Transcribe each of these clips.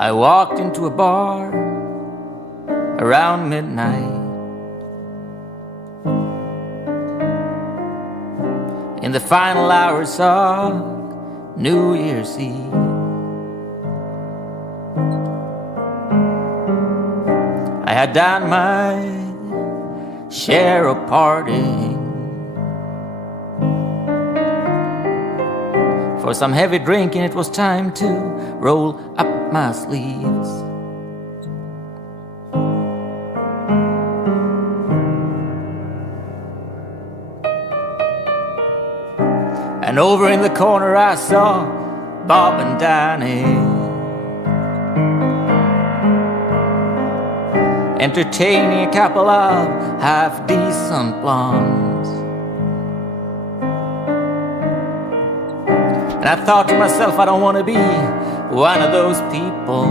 I walked into a bar around midnight. In the final hours of New Year's Eve, I had done my share of partying. For some heavy drinking, it was time to roll up my sleeves. And over in the corner I saw Bob and Danny entertaining a couple of half-decent blondes. And I thought to myself, I don't want to be one of those people.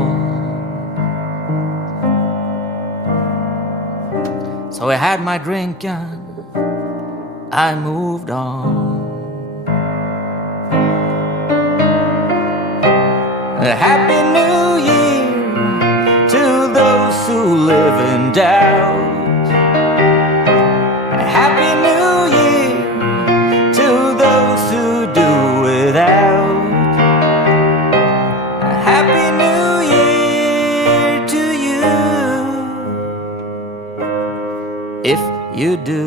So I had my drink and I moved on. A Happy New Year to those who live in doubt. A Happy New Year to those who do without. A Happy New Year to you, if you do.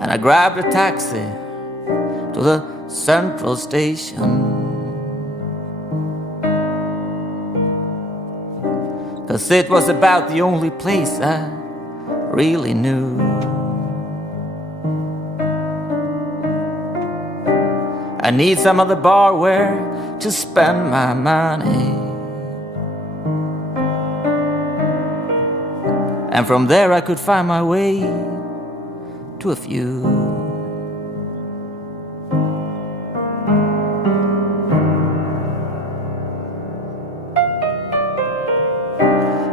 And I grabbed a taxi to the central station, 'cause it was about the only place I really knew. I need some other bar where to spend my money, and from there I could find my way to a few.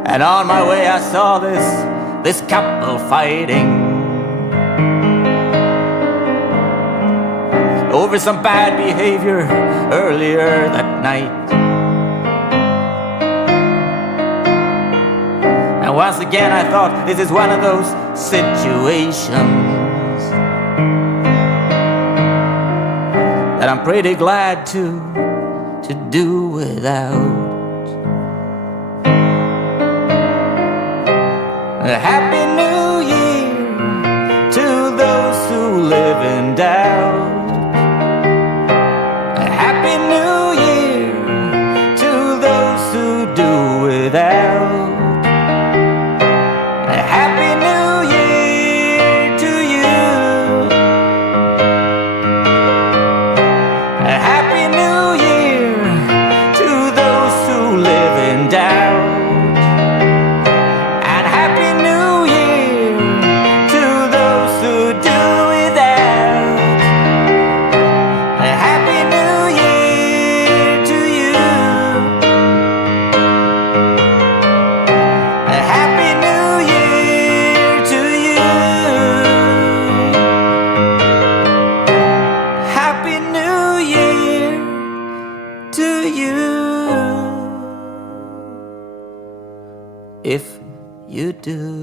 And on my way I saw this couple fighting over some bad behavior earlier that night. And once again I thought, this is one of those situations that I'm pretty glad to do without. A Happy New Year to those who live in doubt. A Happy New Year to those who do without. A Happy New Year to you. A Happy New Year to those who live in doubt. If you do.